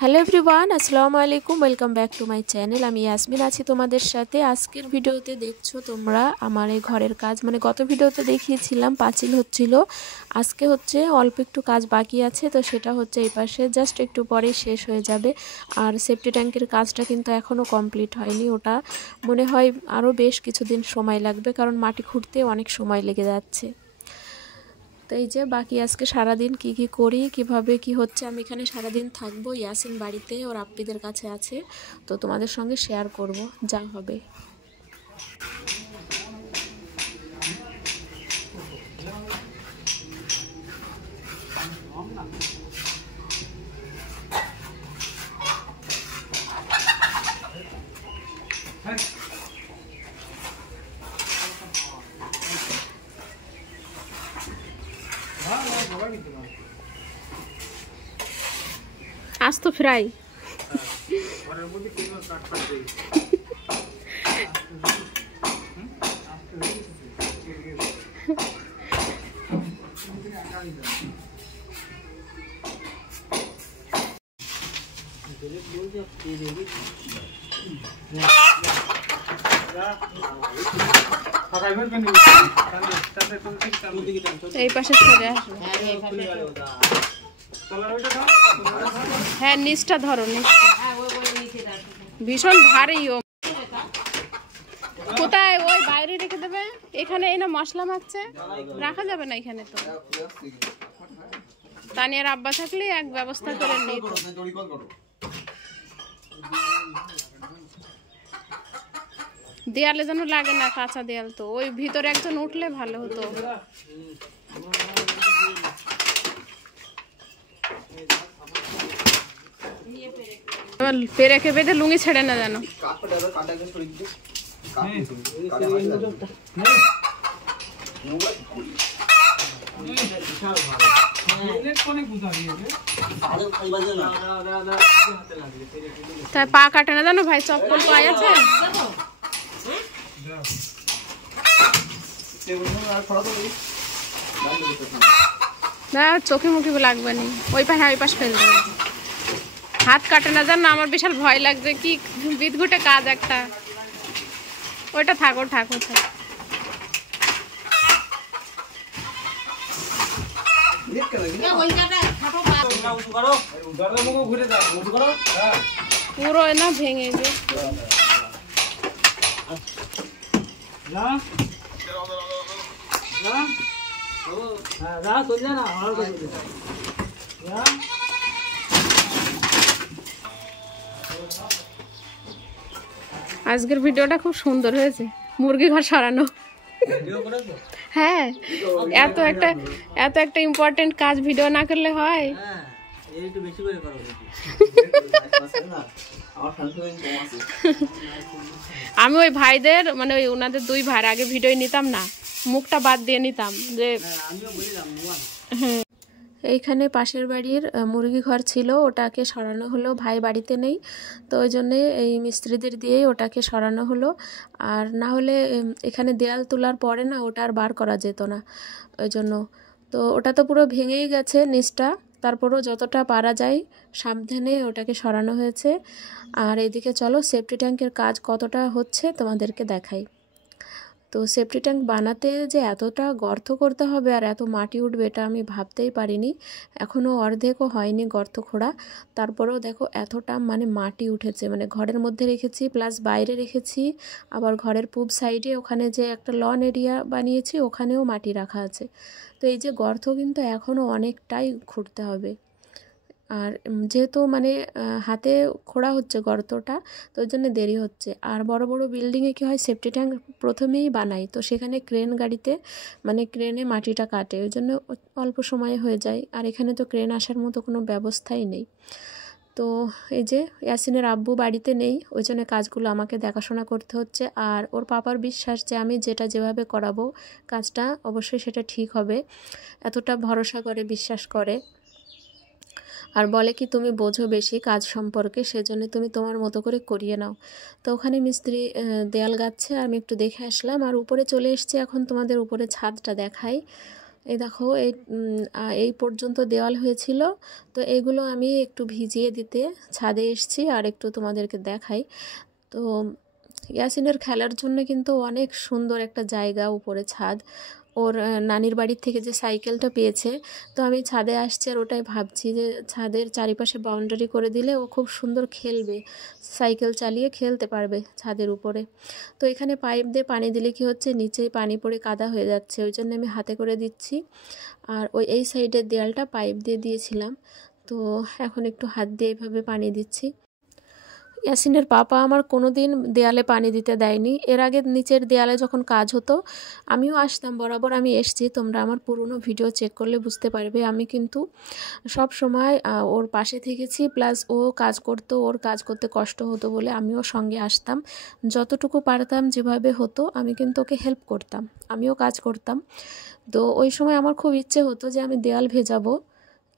Hello everyone, আসসালামু আলাইকুম। Welcome back to my channel. আমি ইয়াসমিন আছি তোমাদের সাথে। আজকের ভিডিওতে দেখছো তোমরা আমার এই ঘরের কাজ, মানে গত ভিডিওতে দেখিয়েছিলাম পাঁচিল হচ্ছিল, আজকে হচ্ছে অল্প একটু কাজ বাকি আছে, তো সেটা হচ্ছে এই পাশে জাস্ট একটু পরেই শেষ হয়ে যাবে। আর সেফটি ট্যাঙ্কের কাজটা কিন্তু এখনও কমপ্লিট হয়নি, ওটা মনে হয় আরও বেশ কিছুদিন সময় লাগবে, কারণ মাটি খুঁড়তে অনেক সময় লেগে যাচ্ছে। তো এই যে বাকি আজকে সারাদিন কি করি, কিভাবে কি হচ্ছে, আমি এখানে সারাদিন থাকবো। ইয়াসিন বাড়িতে ওর আপ্পিদের কাছে আছে, তো তোমাদের সঙ্গে শেয়ার করব যা হবে। আজ তো ফ্রাই এই পাশে ছেড়ে আসবে। হ্যাঁ, নিচটা ধরো, নিচটা ভীষণ ভারী। ও কোথায়? ওই বাইরে রেখে দেবে, এখানে এই না মশলা মাখছে, রাখা যাবে না এখানে। তো তানিয়ার আব্বা থাকলে এক ব্যবস্থা করে নিই। দেয়ালে যেন লাগে না, কাঁচা দেয়াল তো, ওই ভিতরে একজন উঠলে ভালো হতো। পেরেকে বেঁধে লুঙ্গি ছেড়ে না যেন। তাই পা কাটে না জানো ভাই, চপ্পল পায়ে আছে না, চোখে মুখে লাগবে না। ওই পাশে ওই পাশ ফেলে দেবে। হাত কাটে না জানো, আমার বিশাল ভয় লাগছে, কি বিদঘুটে কাজ একটা। ওইটা থাকো থাকো থাক। পুরো না ভেঙে যে আজকের ভিডিওটা খুব সুন্দর হয়েছে, মুরগি ঘর সরানো। হ্যাঁ, এত একটা ইম্পর্টেন্ট কাজ ভিডিও না করলে হয়? আমি ওই ভাইদের, মানে ওই ওনাদের দুই ভাইয়ের আগে ভিডিও নিতাম না, মুখটা বাদ দিয়ে নিতাম যে। হ্যাঁ, এইখানে পাশের বাড়ির মুরগি ঘর ছিল, ওটাকে সরানো হলো, ভাই বাড়িতে নেই, তো ওই জন্যে এই মিস্ত্রিদের দিয়েই ওটাকে সরানো হলো। আর না হলে এখানে দেয়াল তোলার পরে না ওটা আর বার করা যেত না, ওই জন্য। তো ওটা তো পুরো ভেঙেই গেছে নিচটা, তারপরও যতটা পারা যায় সাবধানে ওটাকে সরানো হয়েছে। আর এদিকে চলো সেফটি ট্যাঙ্কের কাজ কতটা হচ্ছে তোমাদেরকে দেখাই। তো সেফটি ট্যাঙ্ক বানাতে যে এতটা গর্ত করতে হবে আর এত মাটি উঠবে, এটা আমি ভাবতেই পারিনি। এখনও অর্ধেকও হয়নি গর্ত খোঁড়া, তারপরেও দেখো এতটা মানে মাটি উঠেছে। মানে ঘরের মধ্যে রেখেছি, প্লাস বাইরে রেখেছি, আবার ঘরের পূব সাইডে ওখানে যে একটা লন এরিয়া বানিয়েছি ওখানেও মাটি রাখা আছে। তো এই যে গর্ত কিন্তু এখনও অনেকটাই খুঁড়তে হবে। আর যেহেতু মানে হাতে খোঁড়া হচ্ছে গর্তটা, তো ওই জন্য দেরি হচ্ছে। আর বড় বড় বিল্ডিংয়ে কী হয়, সেফটি ট্যাঙ্ক প্রথমেই বানায়, তো সেখানে ক্রেন গাড়িতে মানে ক্রেনে মাটিটা কাটে, ওই জন্য অল্প সময়ে হয়ে যায়। আর এখানে তো ক্রেন আসার মতো কোনো ব্যবস্থাই নেই। তো এই যে ইয়াসিনের আব্বু বাড়িতে নেই, ওই জন্য কাজগুলো আমাকে দেখাশোনা করতে হচ্ছে। আর ওর পাপার বিশ্বাস যে আমি যেটা যেভাবে করাবো কাজটা অবশ্যই সেটা ঠিক হবে, এতটা ভরসা করে, বিশ্বাস করে। আর বলে কি তুমি বোঝো বেশি কাজ সম্পর্কে, সেজন্য তুমি তোমার মতো করে করিয়ে নাও। তো ওখানে মিস্ত্রি দেয়াল গাচ্ছে, আমি একটু দেখে আসলাম। আর উপরে চলে এসেছি, এখন তোমাদের উপরে ছাদটা দেখাই। এই দেখো এই পর্যন্ত দেওয়াল হয়েছিল, তো এগুলো আমি একটু ভিজিয়ে দিতে ছাদে এসেছি আর একটু তোমাদেরকে দেখাই। তো ইয়াসিনের খেলার জন্য কিন্তু অনেক সুন্দর একটা জায়গা, উপরে ছাদ। ওর নানির বাড়ির থেকে যে সাইকেলটা পেয়েছে, তো আমি ছাদে আসছি আর ওটাই ভাবছি যে ছাদের চারিপাশে বাউন্ডারি করে দিলে ও খুব সুন্দর খেলবে, সাইকেল চালিয়ে খেলতে পারবে ছাদের উপরে। তো এখানে পাইপ দিয়ে পানি দিলে কি হচ্ছে, নিচেই পানি পড়ে কাদা হয়ে যাচ্ছে, ওই জন্য আমি হাতে করে দিচ্ছি। আর এই সাইডের দেয়ালটা পাইপ দিয়ে দিয়েছিলাম, তো এখন একটু হাত দিয়ে এইভাবে পানি দিচ্ছি। ইয়াসিনের পাপা আমার কোনো দিন দেয়ালে পানি দিতে দেয়নি। এর আগে নিচের দেয়ালে যখন কাজ হতো আমিও আসতাম, বরাবর আমি এসছি, তোমরা আমার পুরনো ভিডিও চেক করলে বুঝতে পারবে। আমি কিন্তু সব সময় ওর পাশে থেকেছি, প্লাস ও কাজ করতো, ওর কাজ করতে কষ্ট হতো বলে আমিও সঙ্গে আসতাম, যতটুকু পারতাম যেভাবে হতো আমি কিন্তু ওকে হেল্প করতাম, আমিও কাজ করতাম। তো ওই সময় আমার খুব ইচ্ছে হতো যে আমি দেয়াল ভেজাবো,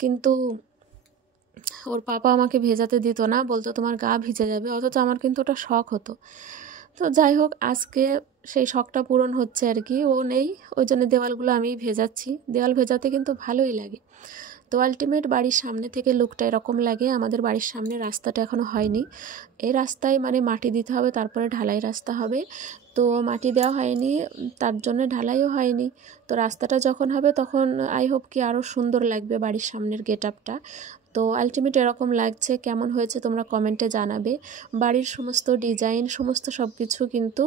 কিন্তু ওর পাপা আমাকে ভেজাতে দিত না, বলতো তোমার গা ভিজে যাবে, অথচ আমার কিন্তু ওটা শখ হতো। তো যাই হোক, আজকে সেই শখটা পূরণ হচ্ছে আর কি, ও নেই, ওই জন্য দেওয়ালগুলো আমি ভেজাচ্ছি। দেওয়াল ভেজাতে কিন্তু ভালোই লাগে। তো আলটিমেট বাড়ির সামনে থেকে লুকটা এরকম লাগে। আমাদের বাড়ির সামনে রাস্তাটা এখনও হয়নি, এই রাস্তায় মানে মাটি দিতে হবে, তারপরে ঢালাই রাস্তা হবে। তো মাটি দেওয়া হয়নি, তার জন্য ঢালাইও হয়নি। তো রাস্তাটা যখন হবে তখন আই হোপ কি আরও সুন্দর লাগবে বাড়ির সামনের গেট আপটা। তো আলটিমেট এরকম লাগছে, কেমন হয়েছে তোমরা কমেন্টে জানাবে। বাড়ির সমস্ত ডিজাইন সমস্ত সব কিছু কিন্তু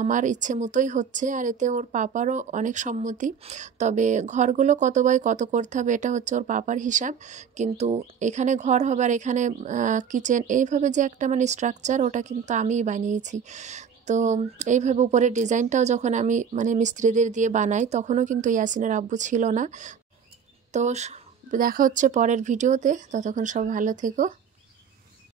আমার ইচ্ছে মতোই হচ্ছে, আর এতে ওর পাপারও অনেক সম্মতি। তবে ঘরগুলো কত বাই কত করতে হবে এটা হচ্ছে ওর পাপার হিসাব, কিন্তু এখানে ঘর হবে আর এখানে কিচেন, এইভাবে যে একটা মানে স্ট্রাকচার, ওটা কিন্তু আমিই বানিয়েছি। তো এইভাবে উপরের ডিজাইনটাও যখন আমি মানে মিস্ত্রিদের দিয়ে বানাই, তখনও কিন্তু ইয়াসিনের আব্বু ছিল না। তো দেখা হচ্ছে পরের ভিডিওতে, ততক্ষণ সব ভালো থেকো।